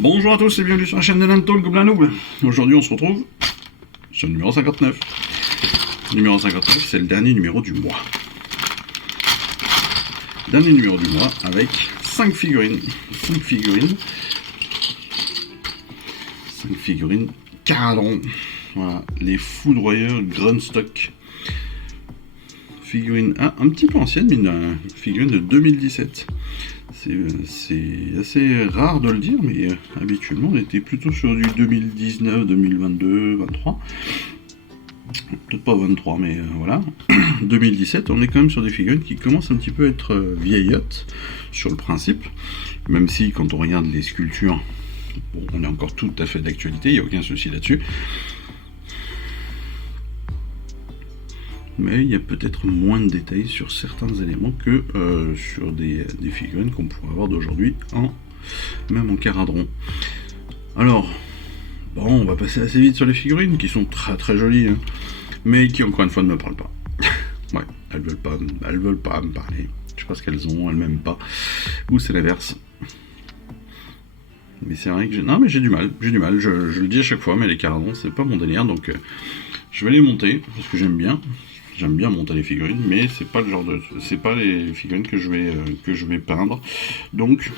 Bonjour à tous et bienvenue sur la chaîne de Nanto, le Gobelin Noble. Aujourd'hui on se retrouve sur le numéro 59. Le numéro 59 c'est le dernier numéro du mois. Dernier numéro du mois avec 5 figurines. 5 figurines. 5 figurines Caradron. Voilà, les foudroyeurs Grunstock. Figurine un petit peu ancienne, mais une figurine de 2017. C'est assez rare de le dire, mais habituellement on était plutôt sur du 2019, 2022, 23. Peut-être pas 23, mais voilà. 2017, on est quand même sur des figurines qui commencent un petit peu à être vieillottes sur le principe, même si quand on regarde les sculptures, bon, on est encore tout à fait d'actualité, il n'y a aucun souci là-dessus. Mais il y a peut-être moins de détails sur certains éléments que sur des figurines qu'on pourrait avoir d'aujourd'hui, même en Caradron. Alors, bon, on va passer assez vite sur les figurines, qui sont très très jolies, hein, mais qui encore une fois ne me parlent pas. Ouais, elles veulent pas me parler. Je sais pas ce qu'elles ont, elles m'aiment pas. Ou c'est l'inverse. Mais c'est vrai que j'ai du mal, je le dis à chaque fois, mais les Caradron, c'est pas mon délire, donc je vais les monter, parce que j'aime bien monter les figurines, mais c'est pas les figurines que je vais peindre. Donc,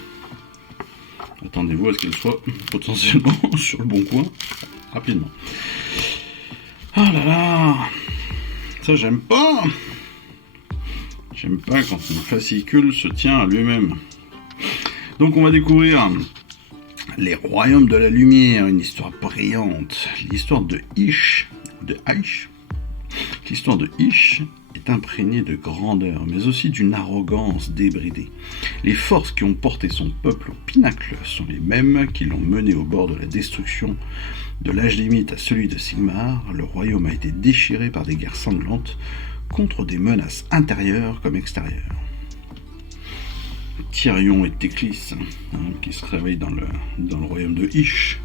attendez-vous à ce qu'elles soient potentiellement sur le bon coin rapidement. Ah là là, ça j'aime pas. J'aime pas quand une fascicule se tient à lui-même. Donc on va découvrir les royaumes de la lumière, une histoire brillante, l'histoire de Ish, L'histoire de Ish est imprégnée de grandeur, mais aussi d'une arrogance débridée. Les forces qui ont porté son peuple au pinacle sont les mêmes qui l'ont mené au bord de la destruction. De l'âge limite à celui de Sigmar, le royaume a été déchiré par des guerres sanglantes contre des menaces intérieures comme extérieures. Tyrion et Teclis, qui se réveillent dans le royaume de Ish.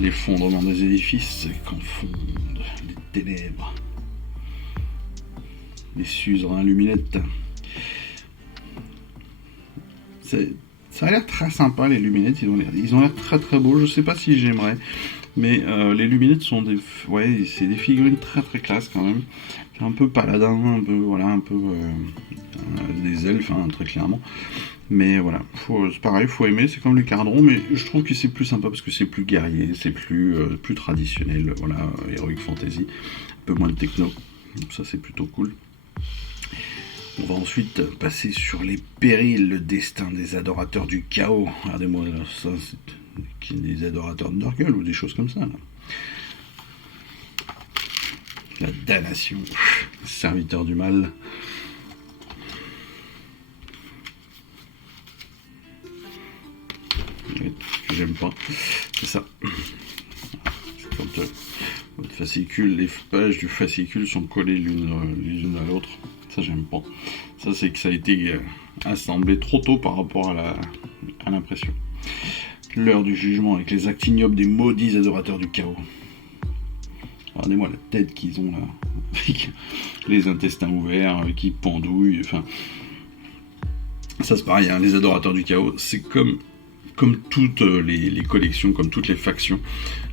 L'effondrement des édifices confondent les ténèbres. Les suzerains luminettes. Ça a l'air très sympa, les luminettes, ils ont l'air très très beaux. Je sais pas si j'aimerais, mais les luminettes sont c'est des figurines très très classe quand même. C'est un peu paladin, un peu des elfes, hein, très clairement. Mais voilà, c'est pareil, faut aimer, c'est comme les Caradron, mais je trouve que c'est plus sympa parce que c'est plus guerrier, c'est plus traditionnel, voilà, Heroic Fantasy, un peu moins de techno, donc ça c'est plutôt cool. On va ensuite passer sur les périls, le destin des adorateurs du chaos. Regardez-moi ça, c'est des adorateurs de Nurgle ou des choses comme ça, là. La damnation, serviteur du mal. Que j'aime pas, c'est ça. C'est quand votre fascicule, les pages du fascicule sont collées l'une à l'autre. Ça j'aime pas. Ça c'est que ça a été assemblé trop tôt par rapport à l'impression. L'heure du jugement avec les actes ignobles des maudits adorateurs du chaos. Regardez-moi la tête qu'ils ont là, avec les intestins ouverts, qui pendouillent, enfin. Ça c'est pareil, hein, les adorateurs du chaos, c'est comme toutes les collections, comme toutes les factions.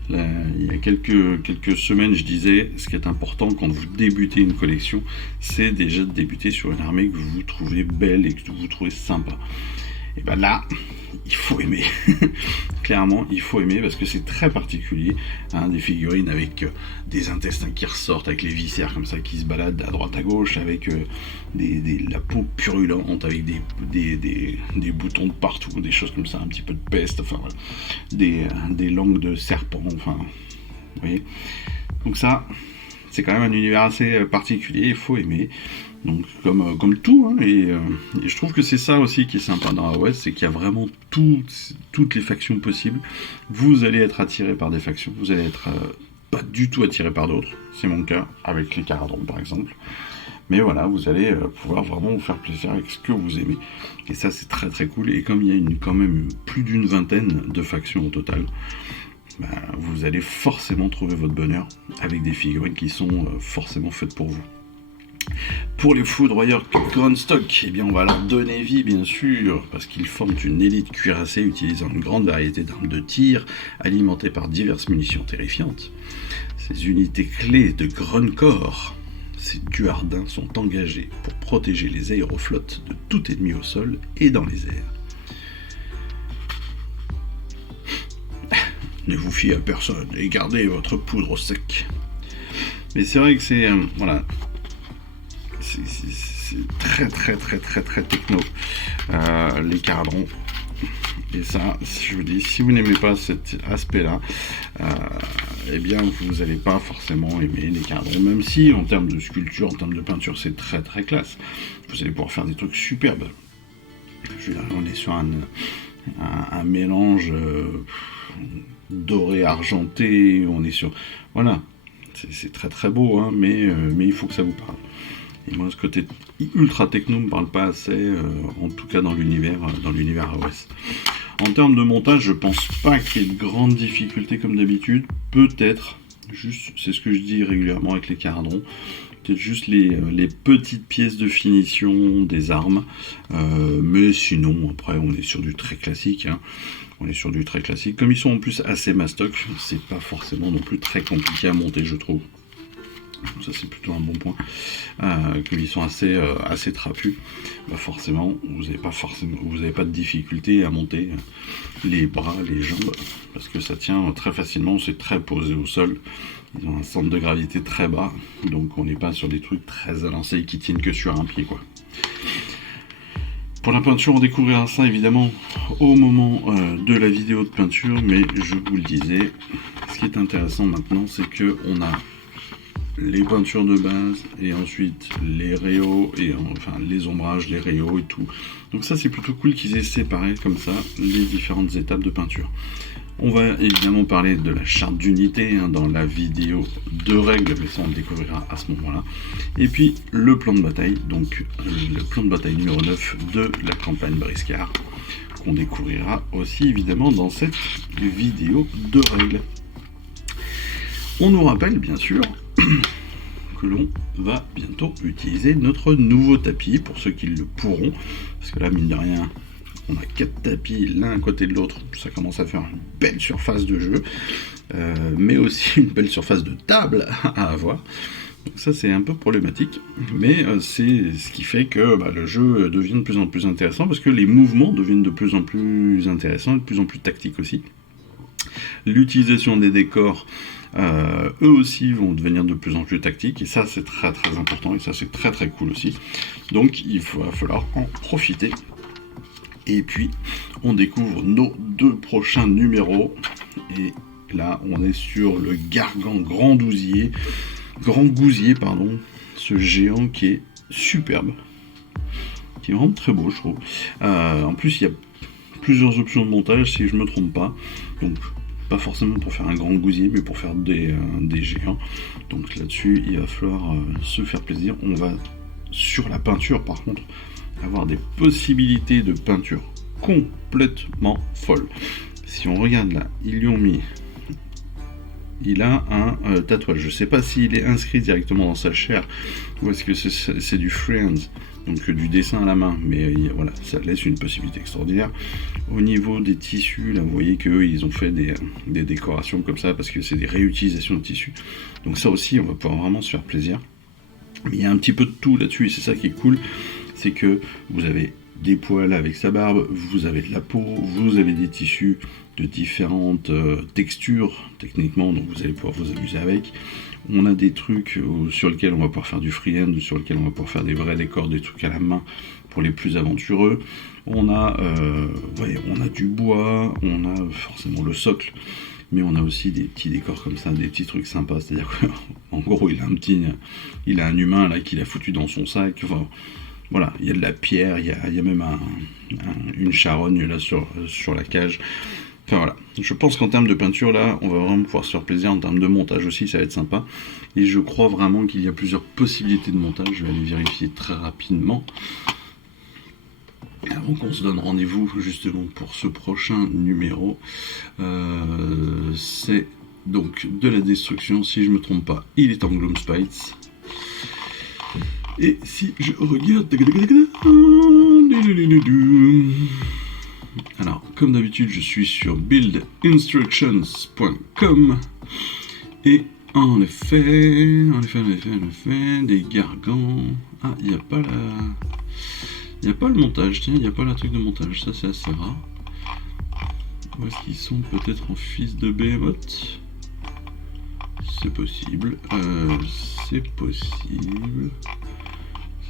Là, il y a quelques semaines, je disais, ce qui est important quand vous débutez une collection, c'est déjà de débuter sur une armée que vous trouvez belle et que vous trouvez sympa. Et ben là, il faut aimer. Clairement, il faut aimer parce que c'est très particulier. Hein, des figurines avec des intestins qui ressortent, avec les viscères comme ça qui se baladent à droite à gauche, avec la peau purulente, avec des boutons de partout, des choses comme ça, un petit peu de peste, enfin voilà. Des langues de serpent, enfin, vous voyez. Donc ça, c'est quand même un univers assez particulier, il faut aimer. Donc comme tout, hein, et je trouve que c'est ça aussi qui est sympa dans AOS, c'est qu'il y a vraiment toutes les factions possibles. Vous allez être attiré par des factions, vous allez être pas du tout attiré par d'autres. C'est mon cas avec les Caradron par exemple. Mais voilà, vous allez pouvoir vraiment vous faire plaisir avec ce que vous aimez. Et ça c'est très très cool. Et comme il y a quand même plus d'une vingtaine de factions au total, vous allez forcément trouver votre bonheur avec des figurines qui sont forcément faites pour vous. Pour les foudroyeurs Grundstock, eh bien on va leur donner vie bien sûr, parce qu'ils forment une élite cuirassée utilisant une grande variété d'armes de tir, alimentées par diverses munitions terrifiantes. Ces unités clés de Gruncore, ces duardins sont engagés pour protéger les aéroflottes de tout ennemi au sol et dans les airs. Ne vous fiez à personne et gardez votre poudre au sec. Mais c'est vrai que c'est voilà, c'est très techno, les caradrons. Et ça, je vous dis, si vous n'aimez pas cet aspect-là, eh bien, vous n'allez pas forcément aimer les caradrons, même si, en termes de sculpture, en termes de peinture, c'est très classe. Vous allez pouvoir faire des trucs superbes. Je veux dire, on est sur un mélange doré argenté, on est sur... Voilà, c'est très beau, hein, mais il faut que ça vous parle. Et moi, ce côté ultra techno me parle pas assez, en tout cas dans l'univers AOS. En termes de montage, je pense pas qu'il y ait de grandes difficultés comme d'habitude. Peut-être, juste, c'est ce que je dis régulièrement avec les caradrons, peut-être juste les petites pièces de finition des armes. Mais sinon, après, on est sur du très classique. Hein. On est sur du très classique. Comme ils sont en plus assez mastoc, c'est pas forcément non plus très compliqué à monter, je trouve. Ça c'est plutôt un bon point. Comme ils sont assez trapus, bah forcément vous n'avez pas de difficulté à monter les bras, les jambes, parce que ça tient très facilement, c'est très posé au sol. Ils ont un centre de gravité très bas, donc on n'est pas sur des trucs très avancés qui tiennent que sur un pied, quoi. Pour la peinture, on découvrira ça évidemment au moment de la vidéo de peinture, mais je vous le disais, ce qui est intéressant maintenant, c'est que on a les peintures de base et ensuite les rayos et enfin les ombrages, les rayos et tout. Donc ça c'est plutôt cool qu'ils aient séparé comme ça les différentes étapes de peinture. On va évidemment parler de la charte d'unité hein, dans la vidéo de règles, mais ça on le découvrira à ce moment-là. Et puis le plan de bataille, donc le plan de bataille numéro 9 de la campagne Briscard, qu'on découvrira aussi évidemment dans cette vidéo de règles. On nous rappelle bien sûr que l'on va bientôt utiliser notre nouveau tapis pour ceux qui le pourront, parce que là mine de rien on a 4 tapis l'un à côté de l'autre, ça commence à faire une belle surface de jeu, mais aussi une belle surface de table à avoir. Donc ça c'est un peu problématique, mais c'est ce qui fait que le jeu devient de plus en plus intéressant, parce que les mouvements deviennent de plus en plus intéressants et de plus en plus tactiques aussi. L'utilisation des décors eux aussi vont devenir de plus en plus tactiques, et ça c'est très important, et ça c'est très cool aussi. Donc il va falloir en profiter. Et puis on découvre nos 2 prochains numéros, et là on est sur le Gargant Grand Gousier, ce géant qui est superbe, qui est vraiment très beau je trouve. En plus il y a plusieurs options de montage si je me trompe pas, donc pas forcément pour faire un grand gousier, mais pour faire des géants. Donc là-dessus, il va falloir se faire plaisir. On va, sur la peinture par contre, avoir des possibilités de peinture complètement folles. Si on regarde là, ils lui ont mis... Il a un tatouage. Je ne sais pas s'il est inscrit directement dans sa chair, ou est-ce que c'est du freehand, donc du dessin à la main, mais voilà, ça laisse une possibilité extraordinaire. Au niveau des tissus, là vous voyez qu'eux ils ont fait des décorations comme ça, parce que c'est des réutilisations de tissus. Donc ça aussi, on va pouvoir vraiment se faire plaisir. Mais il y a un petit peu de tout là-dessus, et c'est ça qui est cool, c'est que vous avez des poils avec sa barbe, vous avez de la peau, vous avez des tissus de différentes textures techniquement, donc vous allez pouvoir vous amuser avec. On a des trucs sur lesquels on va pouvoir faire du freehand, sur lesquels on va pouvoir faire des vrais décors, des trucs à la main pour les plus aventureux. On a du bois, on a forcément le socle, mais on a aussi des petits décors comme ça, des petits trucs sympas, c'est-à-dire qu'en gros il a un humain là qu'il a foutu dans son sac. Enfin, voilà, il y a de la pierre, il y a même une charogne là sur la cage. Enfin voilà, je pense qu'en termes de peinture là, on va vraiment pouvoir se faire plaisir. En termes de montage aussi, ça va être sympa. Et je crois vraiment qu'il y a plusieurs possibilités de montage. Je vais aller vérifier très rapidement. Et avant qu'on se donne rendez-vous justement pour ce prochain numéro, c'est donc de la destruction, si je me trompe pas, il est en Gloomspite. Et si je regarde... Alors, comme d'habitude, je suis sur buildinstructions.com et en effet, des gargants. Ah, il n'y a pas le montage, tiens, il n'y a pas la truc de montage, ça c'est assez rare. Où est-ce qu'ils sont? Peut-être en fils de Behemoth? C'est possible, c'est possible.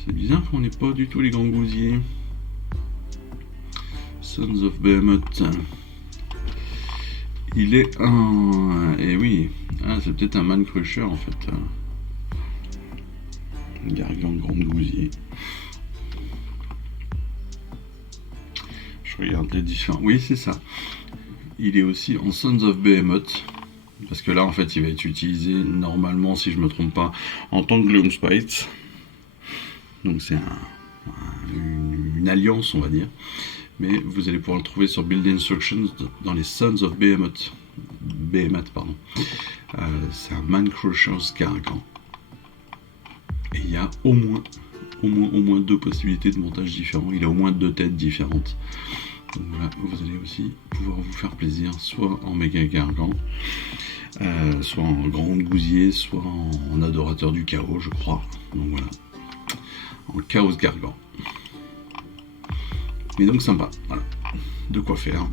C'est bizarre qu'on n'ait pas du tout les gangousiers. Sons of Behemoth. Il est un... Eh oui, c'est peut-être un Man Crusher en fait. Un gargant de grande gousier. Je regarde les différents... Oui, c'est ça. Il est aussi en Sons of Behemoth. Parce que là, en fait, il va être utilisé normalement, si je ne me trompe pas, en tant que Gloomspite. Donc c'est une alliance, on va dire. Mais vous allez pouvoir le trouver sur Build Instructions dans les Sons of Behemoth. C'est un Man Crusher's Gargant. Et il y a au moins 2 possibilités de montage différents. Il a au moins 2 têtes différentes. Donc voilà, vous allez aussi pouvoir vous faire plaisir, soit en méga gargant, soit en grande gousier, soit en adorateur du chaos, je crois. Donc voilà, en chaos gargant. Mais donc sympa, voilà. De quoi faire,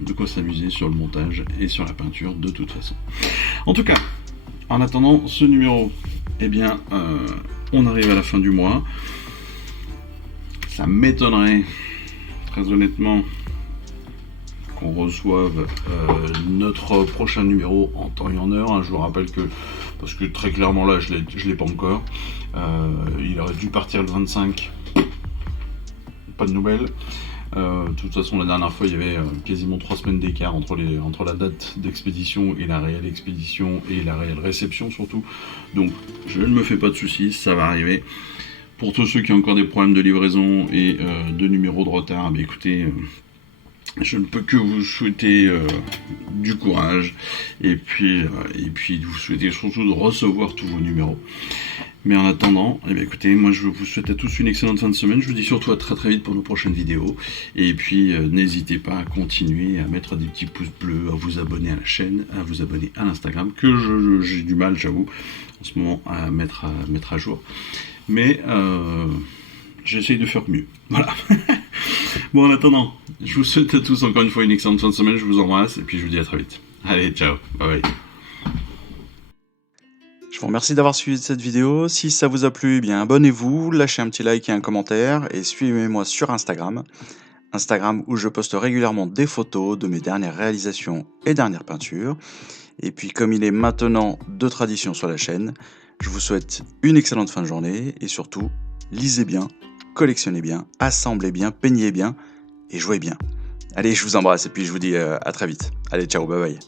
de quoi s'amuser sur le montage et sur la peinture de toute façon. En tout cas, en attendant ce numéro, eh bien, on arrive à la fin du mois. Ça m'étonnerait, très honnêtement, qu'on reçoive notre prochain numéro en temps et en heure. Je vous rappelle que, parce que très clairement là, je l'ai pas encore. Il aurait dû partir le 25. Pas de nouvelles. De toute façon, la dernière fois, il y avait quasiment 3 semaines d'écart entre la date d'expédition et la réelle expédition et la réelle réception surtout. Donc, je ne me fais pas de soucis, ça va arriver. Pour tous ceux qui ont encore des problèmes de livraison et de numéros de retard, bah, écoutez, je ne peux que vous souhaiter du courage et puis vous souhaiter surtout de recevoir tous vos numéros. Mais en attendant, eh bien écoutez, moi je vous souhaite à tous une excellente fin de semaine. Je vous dis surtout à très très vite pour nos prochaines vidéos. Et puis n'hésitez pas à continuer à mettre des petits pouces bleus, à vous abonner à la chaîne, à vous abonner à l'Instagram, que j'ai du mal, j'avoue, en ce moment à mettre à jour. Mais j'essaye de faire mieux. Voilà. Bon, en attendant, je vous souhaite à tous encore une fois une excellente fin de semaine. Je vous embrasse et puis je vous dis à très vite. Allez, ciao, bye bye. Je vous remercie d'avoir suivi cette vidéo. Si ça vous a plu, eh bien abonnez-vous, lâchez un petit like et un commentaire et suivez-moi sur Instagram où je poste régulièrement des photos de mes dernières réalisations et dernières peintures. Et puis comme il est maintenant de tradition sur la chaîne, je vous souhaite une excellente fin de journée et surtout, lisez bien, collectionnez bien, assemblez bien, peignez bien et jouez bien. Allez, je vous embrasse et puis je vous dis à très vite. Allez, ciao, bye bye.